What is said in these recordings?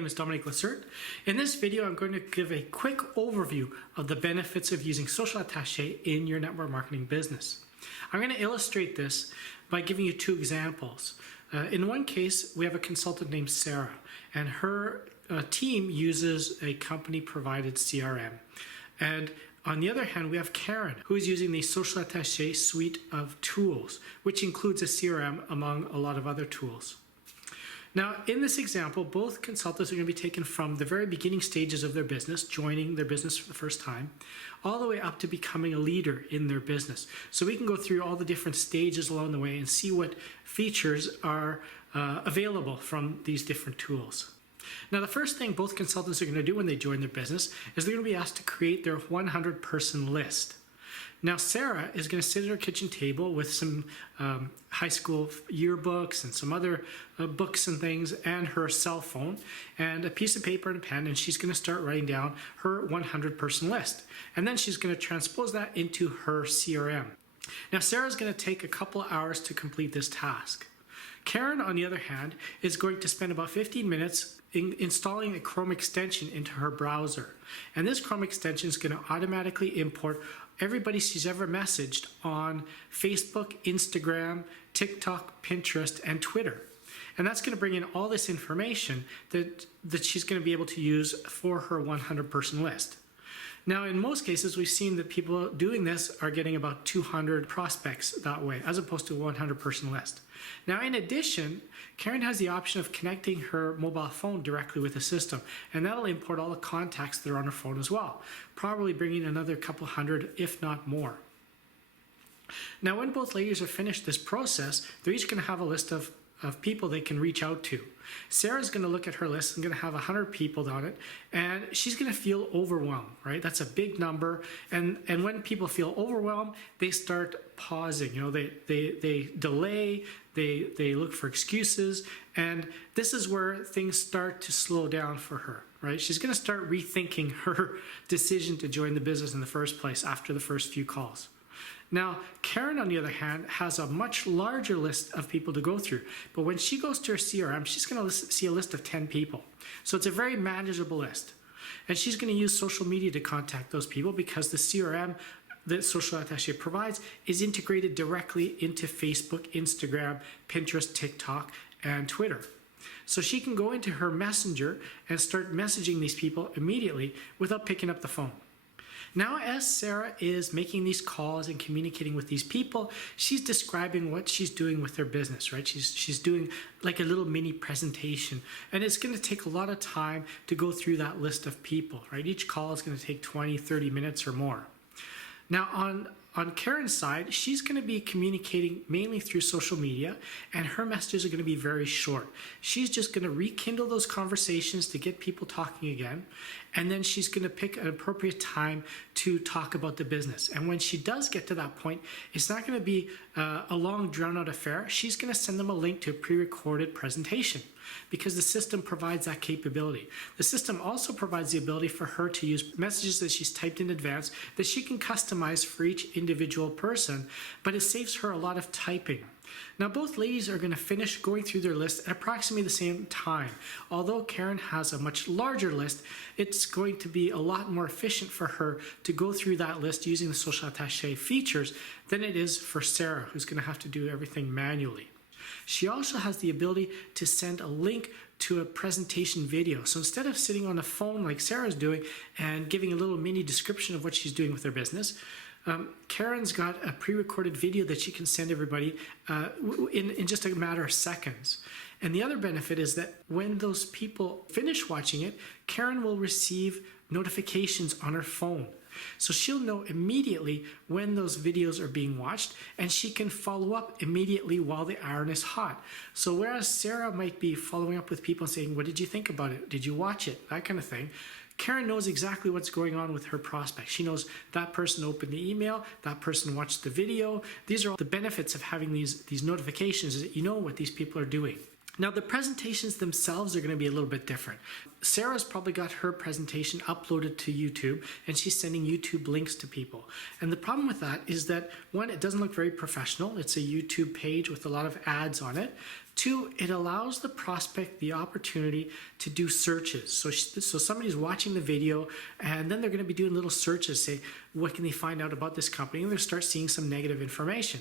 name is Dominique. In this video, I'm going to give a quick overview of the benefits of using social attaché in your network marketing business. I'm going to illustrate this by giving you two examples. In one case, we have a consultant named Sarah, and her team uses a company-provided CRM. And on the other hand, we have Karen, who is using the social attaché suite of tools, which includes a CRM among a lot of other tools. Now, in this example, both consultants are going to be taken from the very beginning stages of their business, joining their business for the first time, all the way up to becoming a leader in their business. So we can go through all the different stages along the way and see what features are available from these different tools. Now, the first thing both consultants are going to do when they join their business is they're going to be asked to create their 100-person list. Now, Sarah is going to sit at her kitchen table with some high school yearbooks and some other books and things, and her cell phone and a piece of paper and a pen, and she's going to start writing down her 100-person list. And then she's going to transpose that into her CRM. Now, Sarah's going to take a couple hours to complete this task. Karen, on the other hand, is going to spend about 15 minutes installing a Chrome extension into her browser. And this Chrome extension is going to automatically import everybody she's ever messaged on Facebook, Instagram, TikTok, Pinterest, and Twitter. And that's going to bring in all this information that she's going to be able to use for her 100-person list. Now, in most cases, we've seen that people doing this are getting about 200 prospects that way, as opposed to a 100-person list. Now, in addition, Karen has the option of connecting her mobile phone directly with the system, and that'll import all the contacts that are on her phone as well, probably bringing another couple hundred, if not more. Now, when both ladies are finished this process, they're each going to have a list of people they can reach out to. Sarah's going to look at her list and going to have 100 people on it, and she's going to feel overwhelmed, right? That's a big number, and when people feel overwhelmed, they start pausing. You know, they delay, they look for excuses, and this is where things start to slow down for her, right? She's going to start rethinking her decision to join the business in the first place after the first few calls. Now, Karen, on the other hand, has a much larger list of people to go through. But when she goes to her CRM, she's going to see a list of 10 people. So it's a very manageable list. And she's going to use social media to contact those people because the CRM that Social Attaché provides is integrated directly into Facebook, Instagram, Pinterest, TikTok, and Twitter. So she can go into her messenger and start messaging these people immediately without picking up the phone. Now, as Sarah is making these calls and communicating with these people, she's describing what she's doing with their business, right? She's doing like a little mini presentation, and it's going to take a lot of time to go through that list of people, right? Each call is going to take 20, 30 minutes or more. Now, on Karen's side, she's going to be communicating mainly through social media, and her messages are going to be very short. She's just going to rekindle those conversations to get people talking again, and then she's going to pick an appropriate time to talk about the business. And when she does get to that point, it's not going to be a long, drawn-out affair. She's going to send them a link to a pre-recorded presentation because the system provides that capability. The system also provides the ability for her to use messages that she's typed in advance that she can customize for each individual person, but it saves her a lot of typing. Now, both ladies are going to finish going through their list at approximately the same time. Although Karen has a much larger list, it's going to be a lot more efficient for her to go through that list using the social attaché features than it is for Sarah, who's going to have to do everything manually. She also has the ability to send a link to a presentation video. So instead of sitting on a phone like Sarah's doing and giving a little mini description of what she's doing with her business, Karen's got a pre-recorded video that she can send everybody in just a matter of seconds. And the other benefit is that when those people finish watching it, Karen will receive notifications on her phone. So she'll know immediately when those videos are being watched, and she can follow up immediately while the iron is hot. So whereas Sarah might be following up with people saying, what did you think about it? Did you watch it? That kind of thing. Karen knows exactly what's going on with her prospect. She knows that person opened the email, that person watched the video. These are all the benefits of having these notifications, is that you know what these people are doing. Now, the presentations themselves are going to be a little bit different. Sarah's probably got her presentation uploaded to YouTube, and she's sending YouTube links to people. And the problem with that is that, one, it doesn't look very professional. It's a YouTube page with a lot of ads on it. Two, it allows the prospect the opportunity to do searches. So somebody's watching the video, and then they're going to be doing little searches, say, what can they find out about this company? And they'll start seeing some negative information.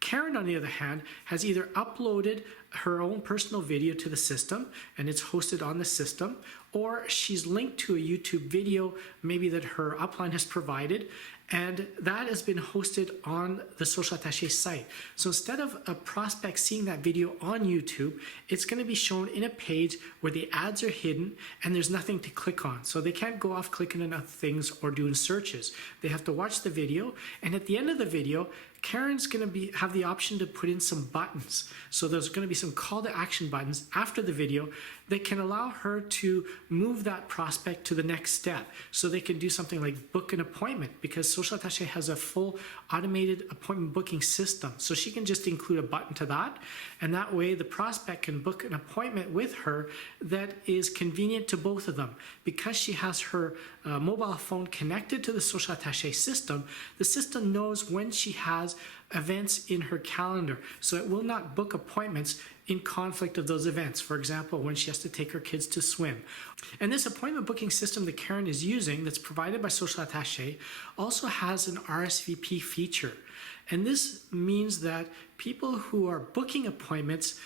Karen, on the other hand, has either uploaded her own personal video to the system and it's hosted on the system, or she's linked to a YouTube video maybe that her upline has provided, and that has been hosted on the Social Attaché site. So instead of a prospect seeing that video on YouTube, it's going to be shown in a page where the ads are hidden and there's nothing to click on. So they can't go off clicking on other things or doing searches. They have to watch the video, and at the end of the video, Karen's going to have the option to put in some buttons. So there's going to be some call to action buttons after the video that can allow her to move that prospect to the next step. So they can do something like book an appointment, because Social Attaché has a full automated appointment booking system. So she can just include a button to that, and that way the prospect can book an appointment with her that is convenient to both of them. Because she has her mobile phone connected to the Social Attaché system, the system knows when she has events in her calendar, so it will not book appointments in conflict of those events. For example, when she has to take her kids to swim. And this appointment booking system that Karen is using, that's provided by Social Attaché, also has an RSVP feature. And this means that people who are booking appointments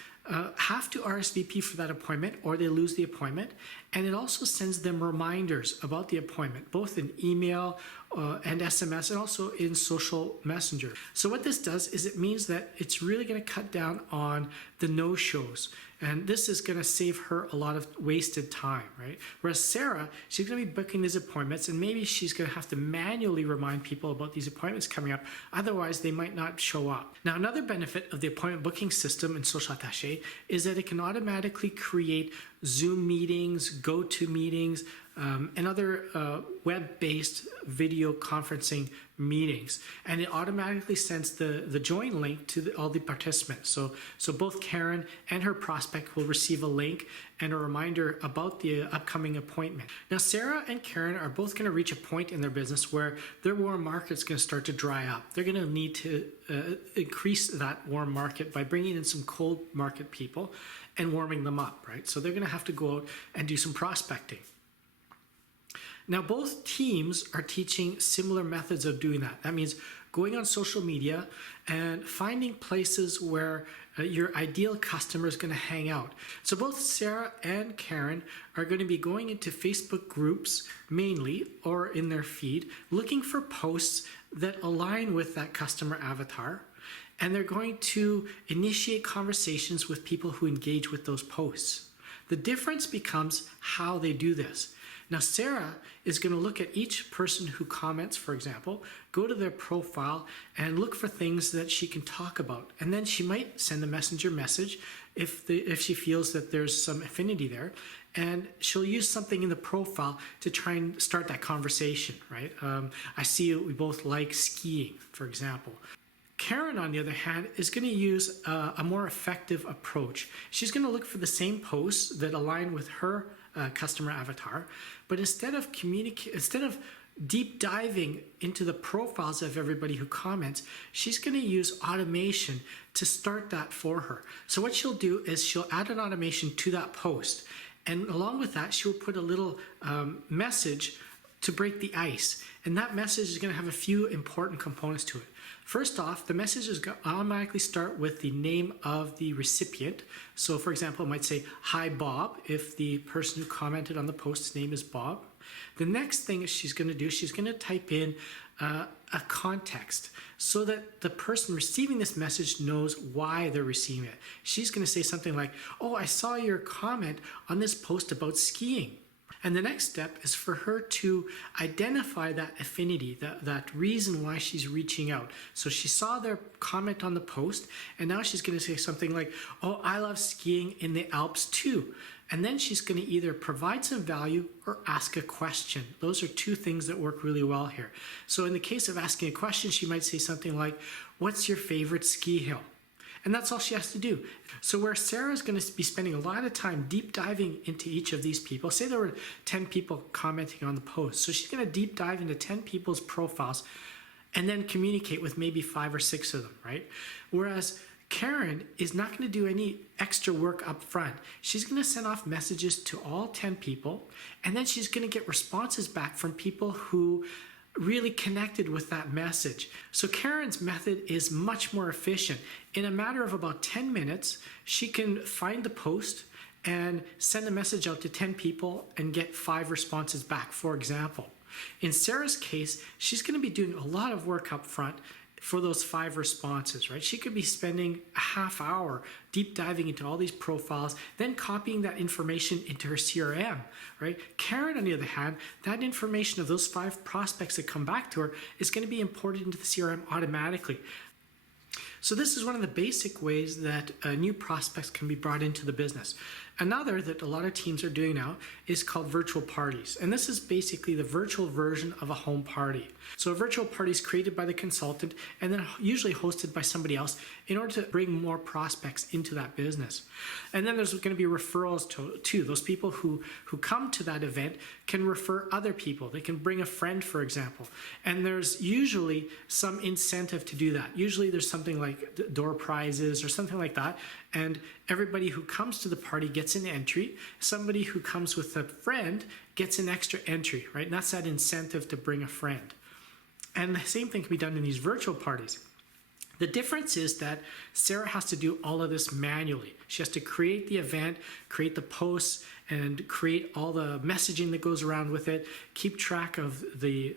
have to RSVP for that appointment, or they lose the appointment. And it also sends them reminders about the appointment, both in email and SMS, and also in social messenger. So what this does is it means that it's really going to cut down on the no-shows. And this is going to save her a lot of wasted time, right? Whereas Sarah, she's going to be booking these appointments, and maybe she's going to have to manually remind people about these appointments coming up. Otherwise, they might not show up. Now, another benefit of the appointment booking system in Social Attaché is that it can automatically create Zoom meetings, GoToMeetings, and other web-based video conferencing meetings. And it automatically sends the join link to all the participants. So both Karen and her prospect will receive a link and a reminder about the upcoming appointment. Now, Sarah and Karen are both going to reach a point in their business where their warm market is going to start to dry up. They're going to need to increase that warm market by bringing in some cold market people and warming them up, right? So they're going to have to go out and do some prospecting. Now, both teams are teaching similar methods of doing that. That means going on social media and finding places where your ideal customer is going to hang out. So both Sarah and Karen are going to be going into Facebook groups mainly, or in their feed, looking for posts that align with that customer avatar. And they're going to initiate conversations with people who engage with those posts. The difference becomes how they do this. Now, Sarah is going to look at each person who comments, for example, go to their profile and look for things that she can talk about. And then she might send a messenger message if she feels that there's some affinity there. And she'll use something in the profile to try and start that conversation, right? I see we both like skiing, for example. Karen, on the other hand, is going to use a more effective approach. She's going to look for the same posts that align with her customer avatar, but instead of deep diving into the profiles of everybody who comments, she's going to use automation to start that for her. So what she'll do is she'll add an automation to that post, and along with that, she'll put a little message to break the ice. And that message is going to have a few important components to it. First off, the message is going to automatically start with the name of the recipient. So for example, it might say, "Hi Bob," if the person who commented on the post's name is Bob. The next thing she's going to do, she's going to type in a context so that the person receiving this message knows why they're receiving it. She's going to say something like, "Oh, I saw your comment on this post about skiing." And the next step is for her to identify that affinity, that reason why she's reaching out. So she saw their comment on the post, and now she's going to say something like, "Oh, I love skiing in the Alps too." And then she's going to either provide some value or ask a question. Those are two things that work really well here. So in the case of asking a question, she might say something like, "What's your favorite ski hill?" And that's all she has to do. So where Sarah's going to be spending a lot of time deep diving into each of these people, say there were 10 people commenting on the post. So she's going to deep dive into 10 people's profiles and then communicate with maybe 5 or 6 of them, right? Whereas Karen is not going to do any extra work up front. She's going to send off messages to all 10 people, and then she's going to get responses back from people who really connected with that message. So Karen's method is much more efficient. In a matter of about 10 minutes, she can find the post and send a message out to 10 people and get 5 responses back, for example. In Sarah's case, she's going to be doing a lot of work up front for those 5 responses, right? She could be spending a half hour deep diving into all these profiles, then copying that information into her CRM, right? Karen, on the other hand, that information of those 5 prospects that come back to her is going to be imported into the CRM automatically. So this is one of the basic ways that new prospects can be brought into the business. Another that a lot of teams are doing now is called virtual parties. And this is basically the virtual version of a home party. So a virtual party is created by the consultant and then usually hosted by somebody else in order to bring more prospects into that business. And then there's going to be referrals too. Those people who come to that event can refer other people. They can bring a friend, for example. And there's usually some incentive to do that. Usually there's something like door prizes or something like that. And everybody who comes to the party gets an entry. Somebody who comes with a friend gets an extra entry, right? And that's that incentive to bring a friend. And the same thing can be done in these virtual parties. The difference is that Sarah has to do all of this manually. She has to create the event, create the posts, and create all the messaging that goes around with it, keep track of the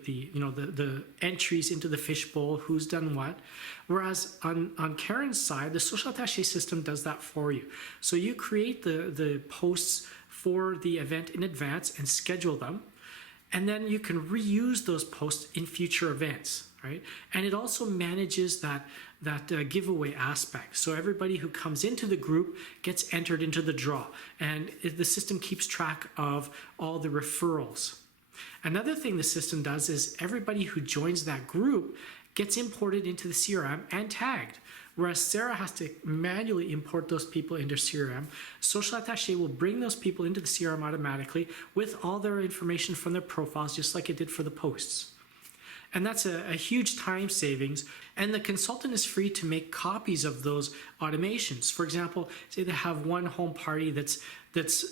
entries into the fishbowl, who's done what. Whereas on Karen's side, the social attaché system does that for you. So you create the posts for the event in advance and schedule them, and then you can reuse those posts in future events, right? And it also manages that giveaway aspect. So everybody who comes into the group gets entered into the draw, and the system keeps track of all the referrals. Another thing the system does is everybody who joins that group gets imported into the CRM and tagged. Whereas Sarah has to manually import those people into CRM, Social Attaché will bring those people into the CRM automatically with all their information from their profiles, just like it did for the posts. And that's a huge time savings. And the consultant is free to make copies of those automations. For example, say they have one home party that's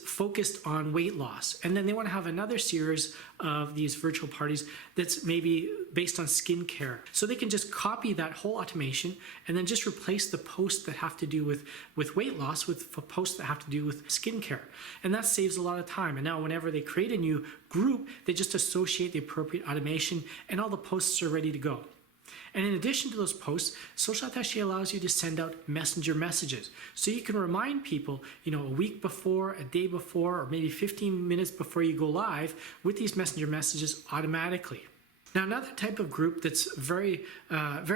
focused on weight loss, and then they want to have another series of these virtual parties that's maybe based on skincare. So they can just copy that whole automation and then just replace the posts that have to do with weight loss with posts that have to do with skincare. And that saves a lot of time. And now whenever they create a new group, they just associate the appropriate automation and all the posts are ready to go. And in addition to those posts, Social Attaché allows you to send out messenger messages. So you can remind people, a week before, a day before, or maybe 15 minutes before you go live with these messenger messages automatically. Now, another type of group that's very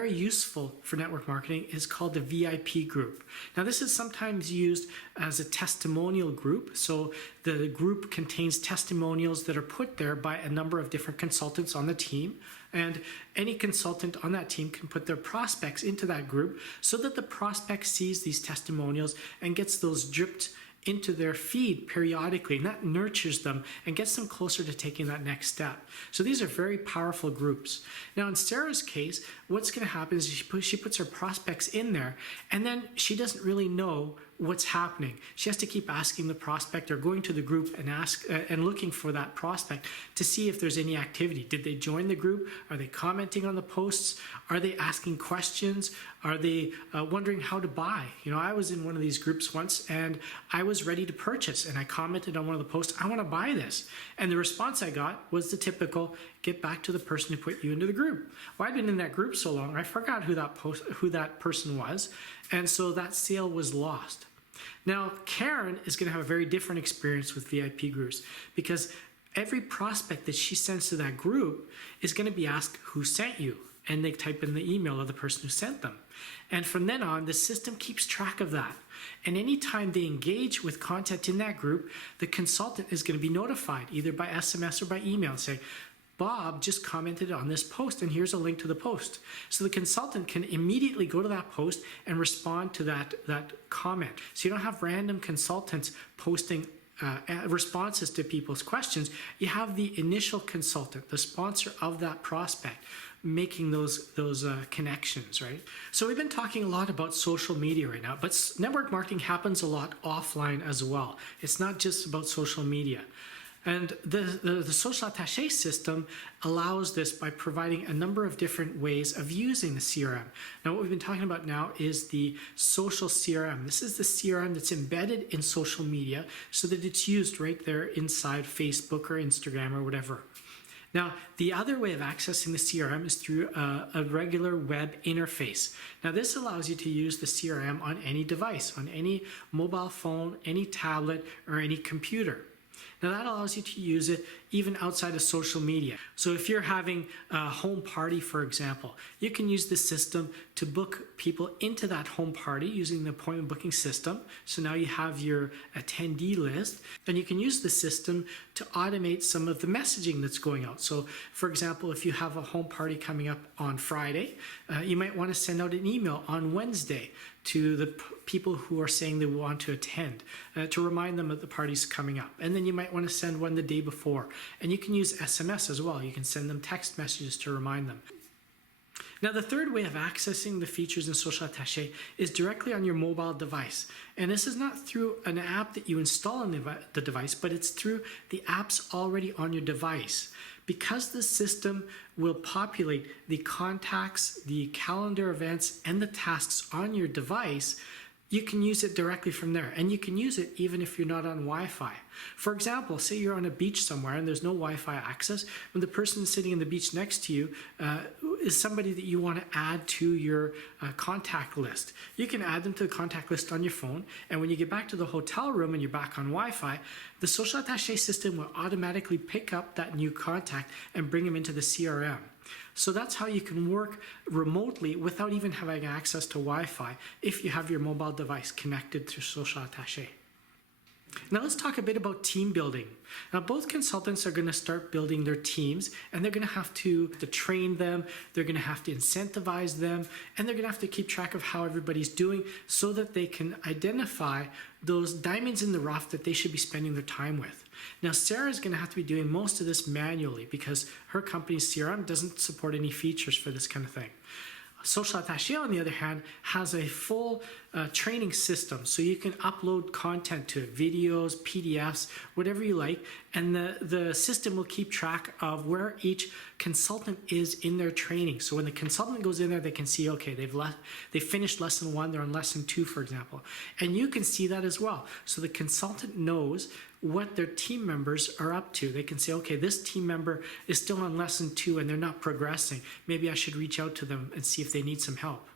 useful for network marketing is called the VIP group. Now, this is sometimes used as a testimonial group. So the group contains testimonials that are put there by a number of different consultants on the team. And any consultant on that team can put their prospects into that group so that the prospect sees these testimonials and gets those dripped into their feed periodically, and that nurtures them and gets them closer to taking that next step. So these are very powerful groups. Now in Sarah's case, what's going to happen is she puts her prospects in there, and then she doesn't really know what's happening. She has to keep asking the prospect or going to the group and looking for that prospect to see if there's any activity. Did they join the group? Are they commenting on the posts? Are they asking questions? Are they wondering how to buy? I was in one of these groups once and I was ready to purchase, and I commented on one of the posts, I want to buy this. And the response I got was the typical, get back to the person who put you into the group. Well, I'd been in that group so long, I forgot who that person was. And so that sale was lost. Now, Karen is going to have a very different experience with VIP groups because every prospect that she sends to that group is going to be asked, who sent you? And they type in the email of the person who sent them. And from then on, the system keeps track of that. And anytime they engage with content in that group, the consultant is going to be notified either by SMS or by email saying, Bob just commented on this post, and here's a link to the post. So the consultant can immediately go to that post and respond to that comment. So you don't have random consultants posting responses to people's questions. You have the initial consultant, the sponsor of that prospect, making those connections, right? So we've been talking a lot about social media right now, but network marketing happens a lot offline as well. It's not just about social media. And the social attaché system allows this by providing a number of different ways of using the CRM. Now, what we've been talking about now is the social CRM. This is the CRM that's embedded in social media so that it's used right there inside Facebook or Instagram or whatever. Now, the other way of accessing the CRM is through a regular web interface. Now, this allows you to use the CRM on any device, on any mobile phone, any tablet, or any computer. Now that allows you to use it even outside of social media. So if you're having a home party, for example, you can use the system to book people into that home party using the appointment booking system. So now you have your attendee list, and you can use the system to automate some of the messaging that's going out. So for example, if you have a home party coming up on Friday, you might want to send out an email on Wednesday to the people who are saying they want to attend to remind them that the party's coming up. And then you might want to send one the day before. And you can use SMS as well. You can send them text messages to remind them. Now, the third way of accessing the features in Social Attaché is directly on your mobile device. And this is not through an app that you install on the device, but it's through the apps already on your device. Because the system will populate the contacts, the calendar events, and the tasks on your device, you can use it directly from there. And you can use it even if you're not on Wi-Fi. For example, say you're on a beach somewhere and there's no Wi-Fi access, when the person sitting on the beach next to you is somebody that you want to add to your contact list. You can add them to the contact list on your phone, and when you get back to the hotel room and you're back on Wi-Fi, the Social Attaché system will automatically pick up that new contact and bring them into the CRM. So that's how you can work remotely without even having access to Wi-Fi if you have your mobile device connected to Social Attaché. Now let's talk a bit about team building. Now both consultants are going to start building their teams, and they're going to have to train them, they're going to have to incentivize them, and they're going to have to keep track of how everybody's doing so that they can identify those diamonds in the rough that they should be spending their time with. Now Sarah is going to have to be doing most of this manually because her company's CRM doesn't support any features for this kind of thing. Social Attaché, on the other hand, has a full training system, so you can upload content to it, videos, PDFs, whatever you like, and the system will keep track of where each consultant is in their training. So when the consultant goes in there, they can see, okay, they finished lesson 1, they're on lesson 2, for example, and you can see that as well. So the consultant knows what their team members are up to. They can say, okay, this team member is still on lesson 2 and they're not progressing. Maybe I should reach out to them and see if they need some help.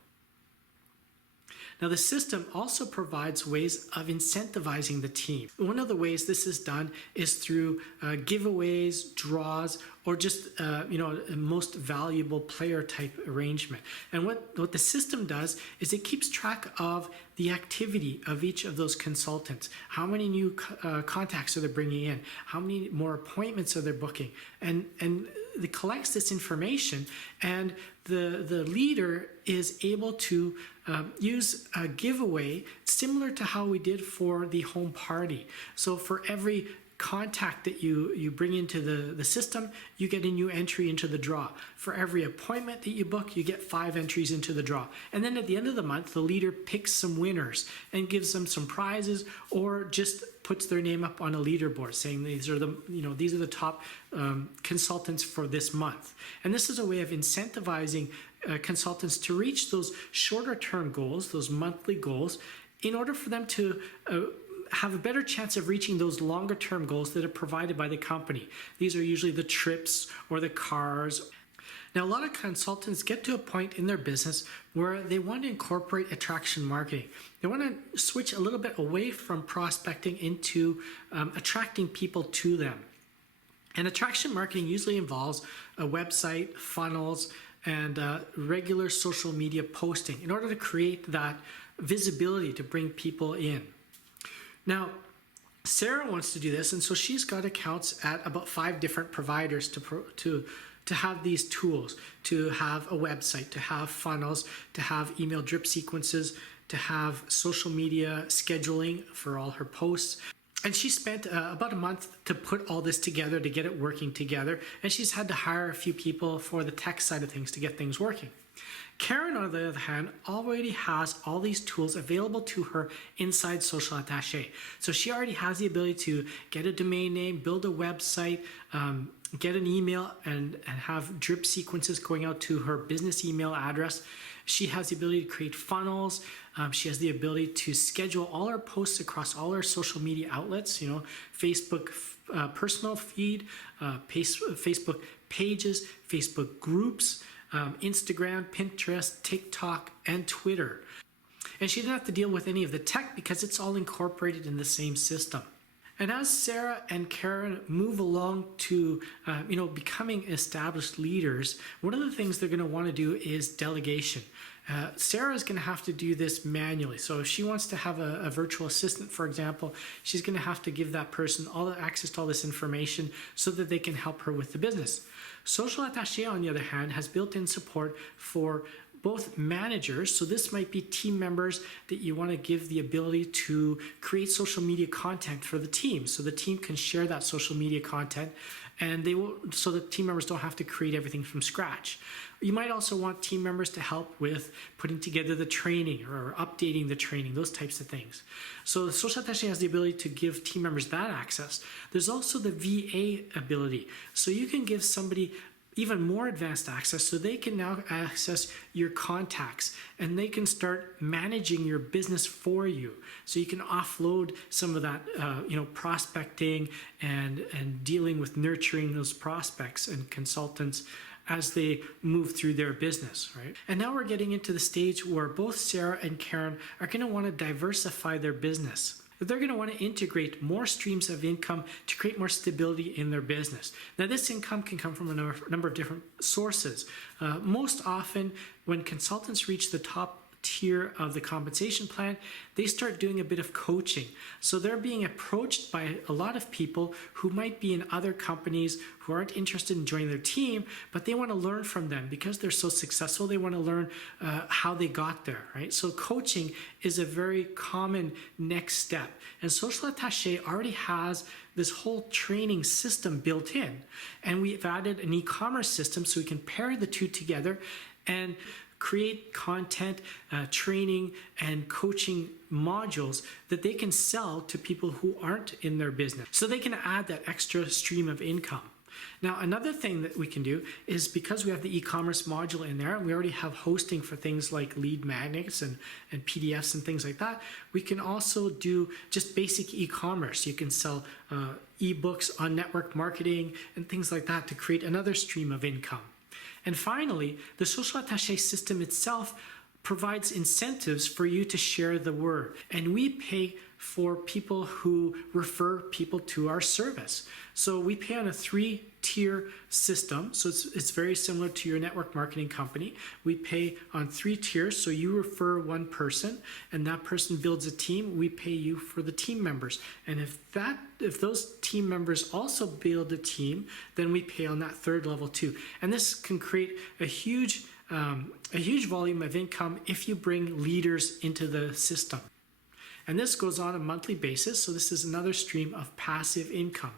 Now the system also provides ways of incentivizing the team. One of the ways this is done is through giveaways, draws, or just a most valuable player type arrangement. And what the system does is it keeps track of the activity of each of those consultants. How many new contacts are they bringing in? How many more appointments are they booking? And it collects this information, and the leader is able to use a giveaway similar to how we did for the home party. So for every contact that you bring into the system, you get a new entry into the draw. For every appointment that you book, you get 5 entries into the draw. And then at the end of the month, the leader picks some winners and gives them some prizes, or just puts their name up on a leaderboard saying these are the top consultants for this month. And this is a way of incentivizing consultants to reach those shorter term goals, those monthly goals, in order for them to have a better chance of reaching those longer term goals that are provided by the company. These are usually the trips or the cars. Now, a lot of consultants get to a point in their business where they want to incorporate attraction marketing. They want to switch a little bit away from prospecting into attracting people to them. And attraction marketing usually involves a website, funnels, and regular social media posting in order to create that visibility to bring people in. Now, Sarah wants to do this, and so she's got accounts at about 5 different providers to have these tools, to have a website, to have funnels, to have email drip sequences, to have social media scheduling for all her posts. And she spent about a month to put all this together, to get it working together. And she's had to hire a few people for the tech side of things to get things working. Karen, on the other hand, already has all these tools available to her inside Social Attaché. So she already has the ability to get a domain name, build a website, get an email, and have drip sequences going out to her business email address. She has the ability to create funnels. She has the ability to schedule all her posts across all her social media outlets, Facebook personal feed, Facebook pages, Facebook groups, Instagram, Pinterest, TikTok, and Twitter. And she didn't have to deal with any of the tech because it's all incorporated in the same system. And as Sarah and Karen move along to, becoming established leaders, one of the things they're going to want to do is delegation. Sarah is going to have to do this manually. So if she wants to have a virtual assistant, for example, she's going to have to give that person all the access to all this information so that they can help her with the business. Social Attaché, on the other hand, has built-in support for both managers. So this might be team members that you want to give the ability to create social media content for the team. So the team can share that social media content, and so the team members don't have to create everything from scratch. You might also want team members to help with putting together the training or updating the training, those types of things. So the Social Attaché has the ability to give team members that access. There's also the VA ability. So you can give somebody even more advanced access, so they can now access your contacts and they can start managing your business for you. So you can offload some of that, prospecting and dealing with nurturing those prospects and consultants as they move through their business, right? And now we're getting into the stage where both Sarah and Karen are going to want to diversify their business. They're going to want to integrate more streams of income to create more stability in their business. Now, this income can come from a number of different sources. Most often, when consultants reach the top tier of the compensation plan, they start doing a bit of coaching. So they're being approached by a lot of people who might be in other companies who aren't interested in joining their team, but they want to learn from them because they're so successful. They want to learn how they got there, right? So coaching is a very common next step. And Social Attaché already has this whole training system built in. And we've added an e-commerce system so we can pair the two together and create content, training, and coaching modules that they can sell to people who aren't in their business. So they can add that extra stream of income. Now, another thing that we can do is, because we have the e-commerce module in there, and we already have hosting for things like lead magnets and PDFs and things like that, we can also do just basic e-commerce. You can sell ebooks on network marketing and things like that to create another stream of income. And finally, the Social Attaché system itself provides incentives for you to share the word. And we pay for people who refer people to our service. So we pay on a 3-tier system. So it's very similar to your network marketing company. We pay on 3 tiers. So you refer one person and that person builds a team. We pay you for the team members. And if those team members also build a team, then we pay on that 3rd level too. And this can create a huge volume of income if you bring leaders into the system. And this goes on a monthly basis, so this is another stream of passive income.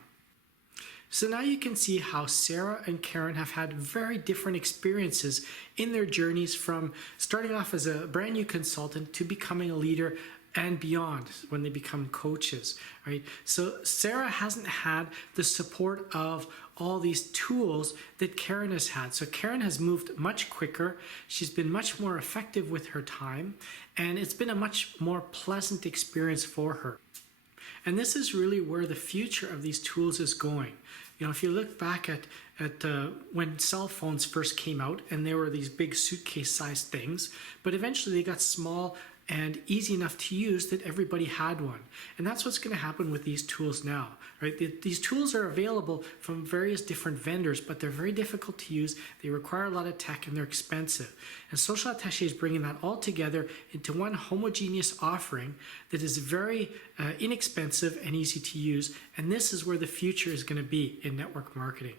So now you can see how Sarah and Karen have had very different experiences in their journeys, from starting off as a brand new consultant to becoming a leader and beyond when they become coaches, right? So Sarah hasn't had the support of all these tools that Karen has had. So Karen has moved much quicker. She's been much more effective with her time, and it's been a much more pleasant experience for her. And this is really where the future of these tools is going. If you look back at when cell phones first came out, and they were these big suitcase-sized things, but eventually they got small and easy enough to use that everybody had one. And that's what's going to happen with these tools now, right? These tools are available from various different vendors, but they're very difficult to use. They require a lot of tech and they're expensive. And Social Attaché is bringing that all together into one homogeneous offering that is very inexpensive and easy to use. And this is where the future is going to be in network marketing.